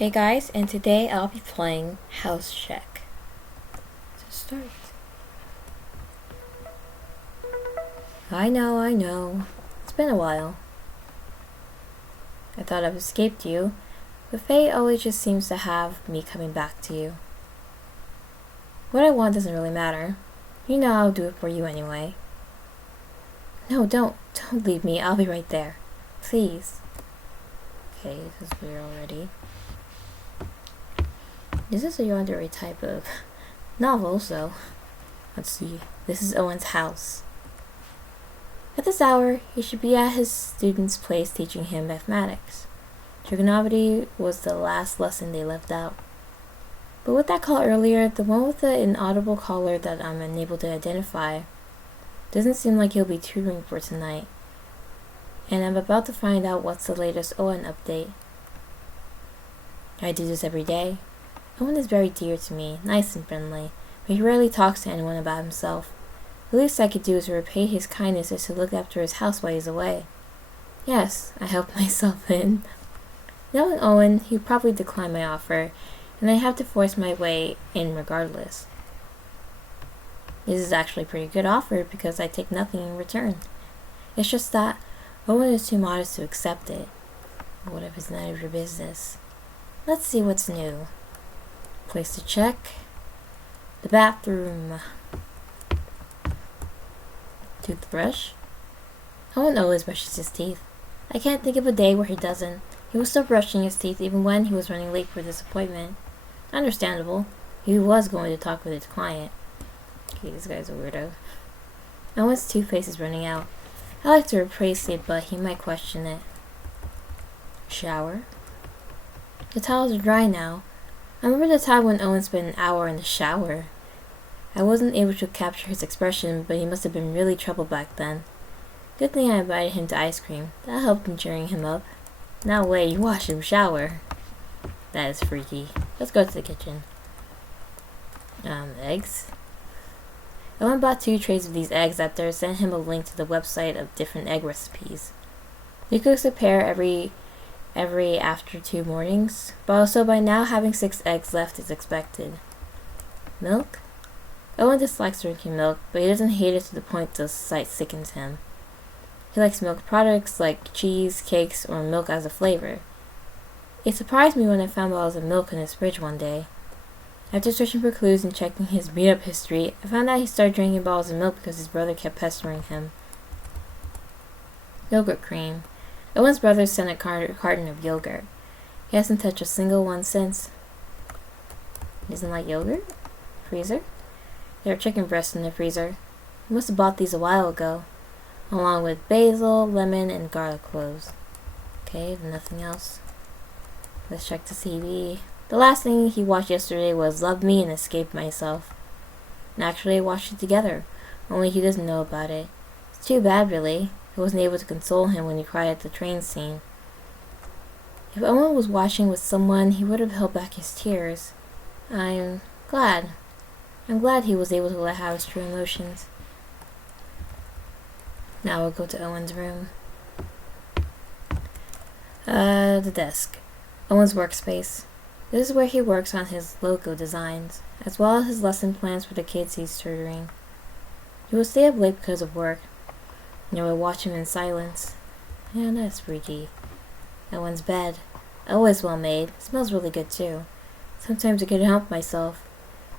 Hey guys, and today I'll be playing House Check. To start. I know. It's been a while. I thought I've escaped you, but fate always just seems to have me coming back to you. What I want doesn't really matter. You know I'll do it for you anyway. No, don't leave me. I'll be right there. Please. Okay, this is weird already. This is a yandere type of novel, so let's see. This is Owen's house. At this hour, he should be at his student's place teaching him mathematics. Trigonometry was the last lesson they left out. But with that call earlier, the one with the inaudible caller that I'm unable to identify, doesn't seem like he'll be tutoring for tonight. And I'm about to find out what's the latest Owen update. I do this every day. Owen is very dear to me, nice and friendly, but he rarely talks to anyone about himself. The least I could do to repay his kindness is to look after his house while he's away. Yes, I helped myself in. Knowing Owen, he'd probably decline my offer, and I have to force my way in regardless. This is actually a pretty good offer because I take nothing in return. It's just that Owen is too modest to accept it. What if it's none of your business? Let's see what's new. Place to check. The bathroom. Toothbrush. Owen always brushes his teeth. I can't think of a day where he doesn't. He was still brushing his teeth even when he was running late for this appointment. Understandable. He was going to talk with his client. Okay, this guy's a weirdo. Owen's toothpaste is running out. I like to replace it, but he might question it. Shower. The towels are dry now. I remember the time when Owen spent an hour in the shower. I wasn't able to capture his expression, but he must have been really troubled back then. Good thing I invited him to ice cream. That helped in cheering him up. No way, you watch him shower. That is freaky. Let's go to the kitchen. Eggs. Owen bought 2 trays of these eggs after I sent him a link to the website of different egg recipes. He cooks a pair every after 2 mornings, but also by now having 6 eggs left is expected. Milk? Owen dislikes drinking milk, but he doesn't hate it to the point the sight sickens him. He likes milk products like cheese, cakes, or milk as a flavor. It surprised me when I found bottles of milk in his fridge one day. After searching for clues and checking his beat-up history, I found out he started drinking bottles of milk because his brother kept pestering him. Yogurt cream. Owen's brother sent a carton of yogurt. He hasn't touched a single one since. He doesn't like yogurt? Freezer? There are chicken breasts in the freezer. He must have bought these a while ago, along with basil, lemon, and garlic cloves. Okay, nothing else. Let's check the TV. The last thing he watched yesterday was Love Me and Escape Myself. And actually, I watched it together, only he doesn't know about it. It's too bad, really. I wasn't able to console him when he cried at the train scene. If Owen was watching with someone, he would have held back his tears. I'm glad he was able to let out his true emotions. Now we'll go to Owen's room. The desk. Owen's workspace. This is where he works on his logo designs, as well as his lesson plans for the kids he's tutoring. He will stay up late because of work. I will watch him in silence. Yeah, that's freaky. Owen's bed. Always well made. Smells really good too. Sometimes I couldn't help myself.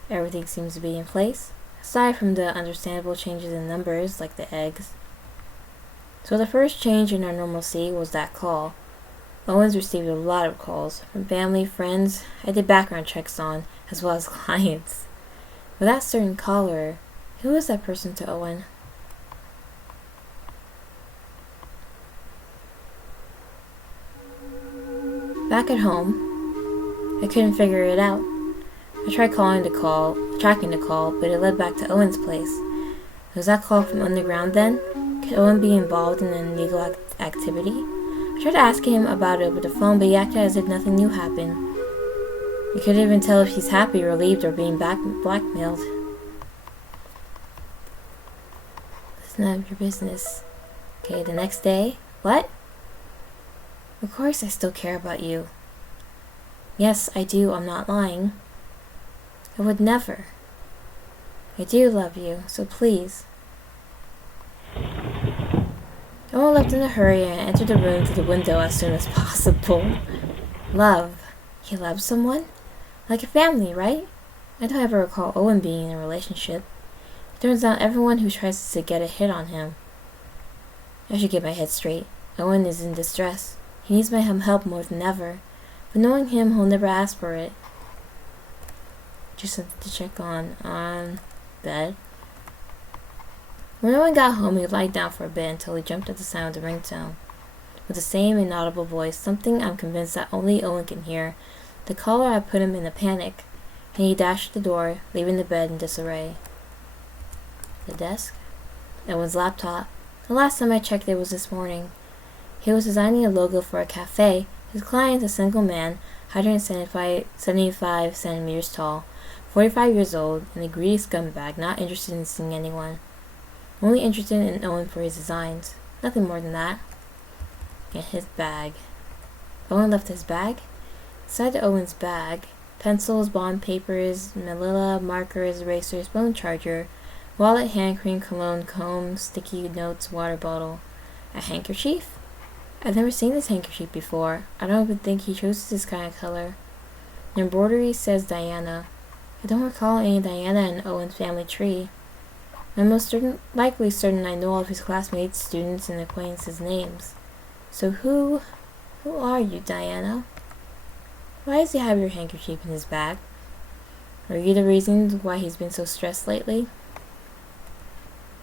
Everything seems to be in place, aside from the understandable changes in numbers, like the eggs. So the first change in our normalcy was that call. Owen's received a lot of calls, from family, friends I did background checks on, as well as clients. With that certain caller, who is that person to Owen? Back at home, I couldn't figure it out. I tried tracking the call, but it led back to Owen's place. Was that call from underground then? Could Owen be involved in an illegal activity? I tried asking him about it over the phone, but he acted as if nothing new happened. You couldn't even tell if he's happy, relieved, or being blackmailed. It's none of your business. Okay, the next day. What? Of course I still care about you. Yes, I do. I'm not lying. I would never. I do love you, so please. Owen left in a hurry and entered the room through the window as soon as possible. Love. He loves someone? Like a family, right? I don't ever recall Owen being in a relationship. It turns out everyone who tries to get a hit on him. I should get my head straight. Owen is in distress. He needs my help more than ever. But knowing him, he'll never ask for it. Just something to check on bed. When Owen got home, he lied down for a bit until he jumped at the sound of the ringtone. With the same inaudible voice, something I'm convinced that only Owen can hear, the caller had put him in a panic, and he dashed to the door, leaving the bed in disarray. The desk? Owen's laptop. The last time I checked it was this morning. He was designing a logo for a cafe. His client, a single man, 175 centimeters tall, 45 years old, and a greedy scumbag not interested in seeing anyone. Only interested in Owen for his designs. Nothing more than that. And his bag. Owen left his bag? Inside Owen's bag, pencils, bond papers, manila, markers, erasers, phone charger, wallet, hand cream, cologne, comb, sticky notes, water bottle. A handkerchief? I've never seen this handkerchief before. I don't even think he chose this kind of color. The embroidery says Diana. I don't recall any Diana in Owen's family tree. I'm most likely certain I know all of his classmates, students, and acquaintances' names. So who are you, Diana? Why does he have your handkerchief in his bag? Are you the reason why he's been so stressed lately?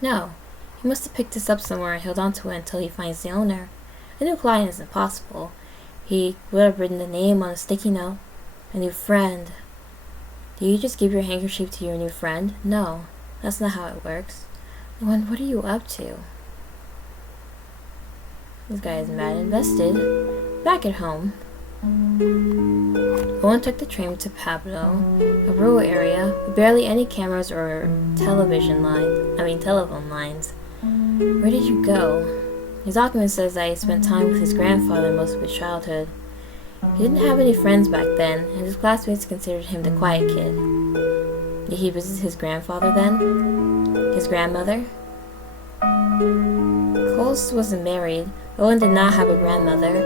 No. He must have picked this up somewhere and held on to it until he finds the owner. A new client is impossible. He would have written the name on a sticky note. A new friend. Do you just give your handkerchief to your new friend? No. That's not how it works. Owen, what are you up to? This guy is mad invested. Back at home, Owen took the train to Pablo, a rural area with barely any cameras or telephone lines. Where did you go? His document says that he spent time with his grandfather most of his childhood. He didn't have any friends back then, and his classmates considered him the quiet kid. Did he visit his grandfather then? His grandmother? Coles wasn't married. Owen did not have a grandmother.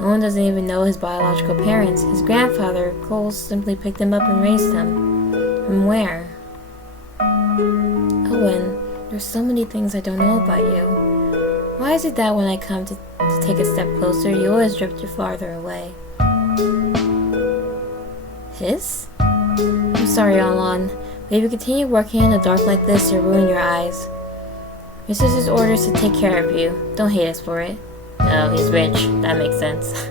Owen doesn't even know his biological parents. His grandfather, Coles, simply picked him up and raised him. From where? Owen, there's so many things I don't know about you. Why is it that when I come to take a step closer, you always drift farther away? His? I'm sorry, Arlon, but if you continue working in the dark like this, you'll ruin your eyes. Your sister's orders to take care of you. Don't hate us for it. Oh, he's rich. That makes sense.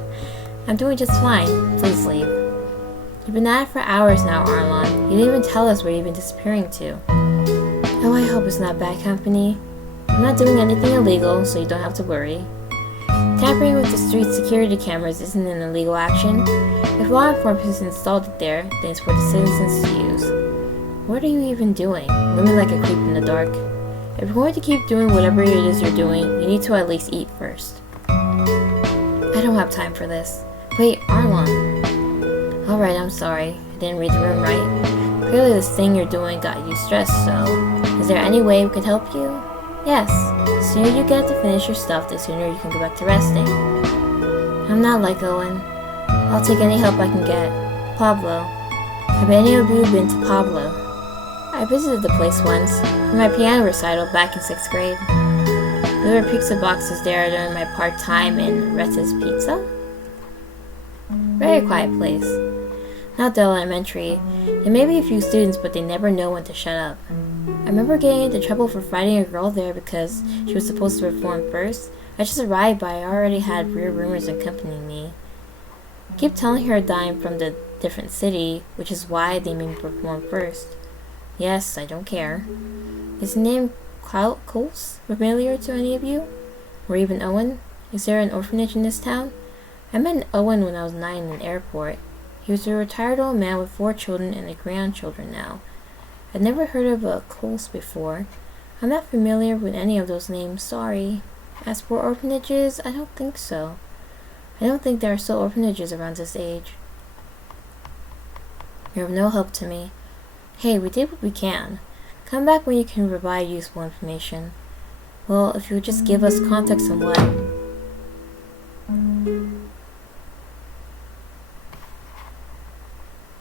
I'm doing just fine. Please leave. You've been at it for hours now, Arlon. You didn't even tell us where you've been disappearing to. Oh, I hope it's not bad company. I'm not doing anything illegal, so you don't have to worry. Tampering with the street security cameras isn't an illegal action. If law enforcement installed it there, then it's for the citizens to use. What are you even doing? Living like a creep in the dark. If you're going to keep doing whatever it is you're doing, you need to at least eat first. I don't have time for this. Wait, Arlon. Alright, I'm sorry. I didn't read the room right. Clearly this thing you're doing got you stressed, so... Is there any way we could help you? Yes. The sooner you get to finish your stuff, the sooner you can go back to resting. I'm not like Owen. I'll take any help I can get. Pablo. Have any of you been to Pablo? I visited the place once, for my piano recital back in 6th grade. There were pizza boxes there during my part-time in Retta's Pizza. Very quiet place. Not dull elementary. There may be a few students, but they never know when to shut up. I remember getting into trouble for fighting a girl there because she was supposed to perform first. I just arrived, but I already had weird rumors accompanying me. I keep telling her that I'm from the different city, which is why they made me perform first. Yes, I don't care. Is the name Coles familiar to any of you? Or even Owen? Is there an orphanage in this town? I met Owen when I was 9 in an airport. He was a retired old man with 4 children and grandchildren now. I'd never heard of a Coles before. I'm not familiar with any of those names, sorry. As for orphanages, I don't think so. I don't think there are still orphanages around this age. You're of no help to me. Hey, we did what we can. Come back when you can provide useful information. Well, if you would just give us context on what.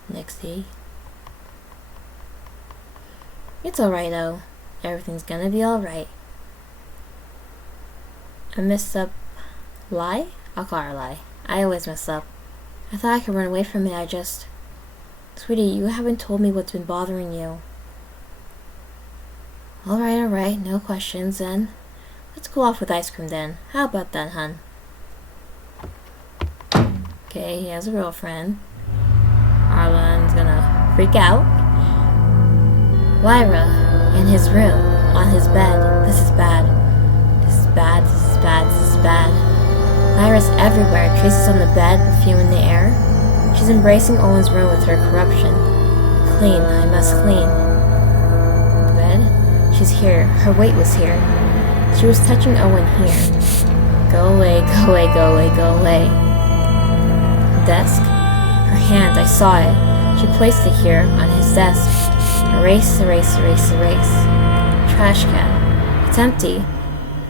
Nixie. It's alright though. Everything's gonna be alright. I messed up. Lie? I'll call her Lie. I always mess up. I thought I could run away from it, Sweetie, you haven't told me what's been bothering you. Alright, no questions then. Let's cool off with ice cream then. How about that, hun? Okay, he has a girlfriend. Arlon's gonna freak out. Lyra, in his room, on his bed. This is bad. This is bad, this is bad, this is bad. Lyra's everywhere, traces on the bed, perfume in the air. She's embracing Owen's room with her corruption. Clean, I must clean. The bed? She's here. Her weight was here. She was touching Owen here. Go away, go away, go away, go away. Desk? Her hand, I saw it. She placed it here, on his desk. Erase, erase, erase, erase. Trash can. It's empty.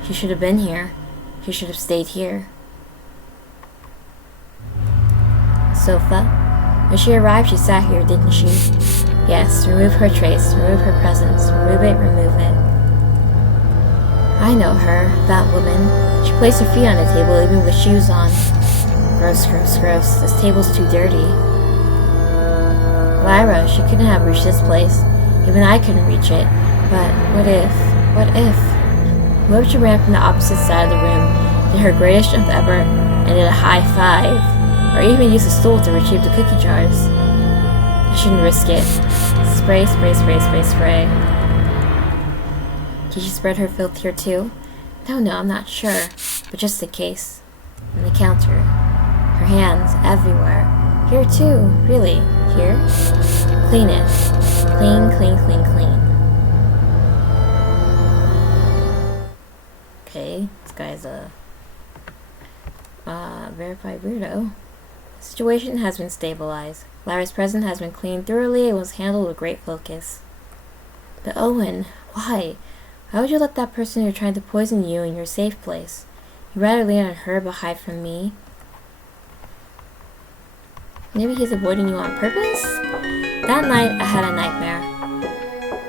She should have been here. She should have stayed here. Sofa. When she arrived, she sat here, didn't she? Yes, remove her trace, remove her presence, remove it, remove it. I know her, that woman. She placed her feet on the table even with shoes on. Gross, gross, gross. This table's too dirty. Lyra, she couldn't have reached this place. Even I couldn't reach it. But what if? What if? What if she ran from the opposite side of the room, did her greatest jump ever, and did a high five? Or even used a stool to retrieve the cookie jars? I shouldn't risk it. Spray, spray, spray, spray, spray. Did she spread her filth here too? No, I'm not sure. But just in case. On the counter. Her hands everywhere. Here too, really. Here? Clean it. Clean, clean, clean, clean. Okay, this guy's a verified weirdo. The situation has been stabilized. Larry's presence has been cleaned thoroughly and was handled with great focus. But Owen, why? Why would you let that person who's trying to poison you in your safe place? You'd rather lean on her but hide from me? Maybe he's avoiding you on purpose? That night, I had a nightmare.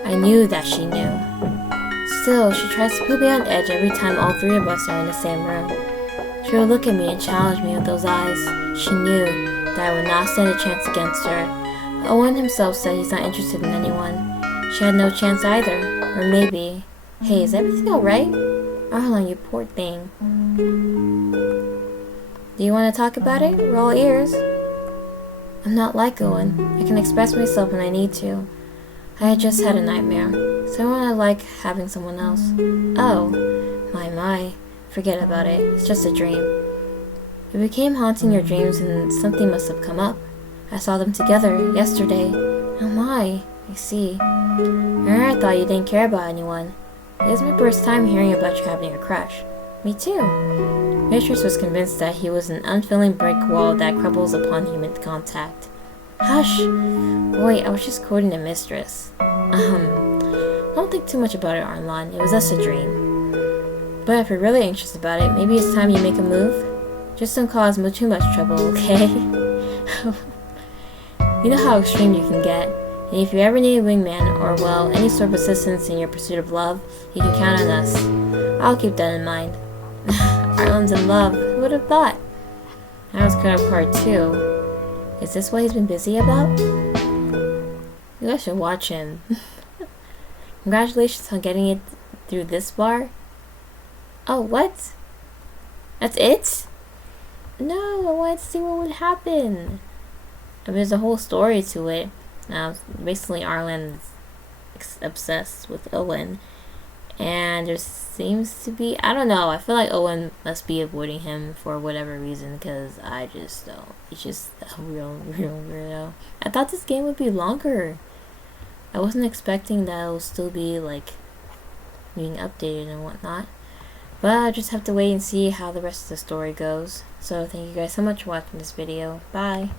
I knew that she knew. Still, she tries to put me on edge every time all three of us are in the same room. She would look at me and challenge me with those eyes. She knew that I would not stand a chance against her. Owen himself said he's not interested in anyone. She had no chance either. Or maybe... Hey, is everything alright? Arlon, you poor thing. Do you want to talk about it? We're all ears. I'm not like Owen. I can express myself when I need to. I had just had a nightmare. Someone I like having someone else. Oh, my. Forget about it. It's just a dream. It became haunting your dreams and something must have come up. I saw them together yesterday. Oh my, I see. Earlier I thought you didn't care about anyone. It is my first time hearing about you having a crush. Me too. Mistress was convinced that he was an unfailing brick wall that crumbles upon human contact. Hush! Wait, I was just quoting the mistress. Don't think too much about it, Arlon. It was just a dream. But if you're really anxious about it, maybe it's time you make a move? Just don't cause too much trouble, okay? You know how extreme you can get. And if you ever need a wingman, or well, any sort of assistance in your pursuit of love, you can count on us. I'll keep that in mind. Arlen's in love. Who would have thought? That was kind of hard too. Is this what he's been busy about? You guys should watch him. Congratulations on getting it through this bar. Oh, what? That's it? No, I wanted to see what would happen. I mean, there's a whole story to it. Now, basically, Arlen is obsessed with Owen. And there seems to be... I don't know. I feel like Owen must be avoiding him for whatever reason. Because I just don't. He's just a real weirdo. I thought this game would be longer. I wasn't expecting that it will still be, like, being updated and whatnot. But I'll just have to wait and see how the rest of the story goes. So thank you guys so much for watching this video. Bye.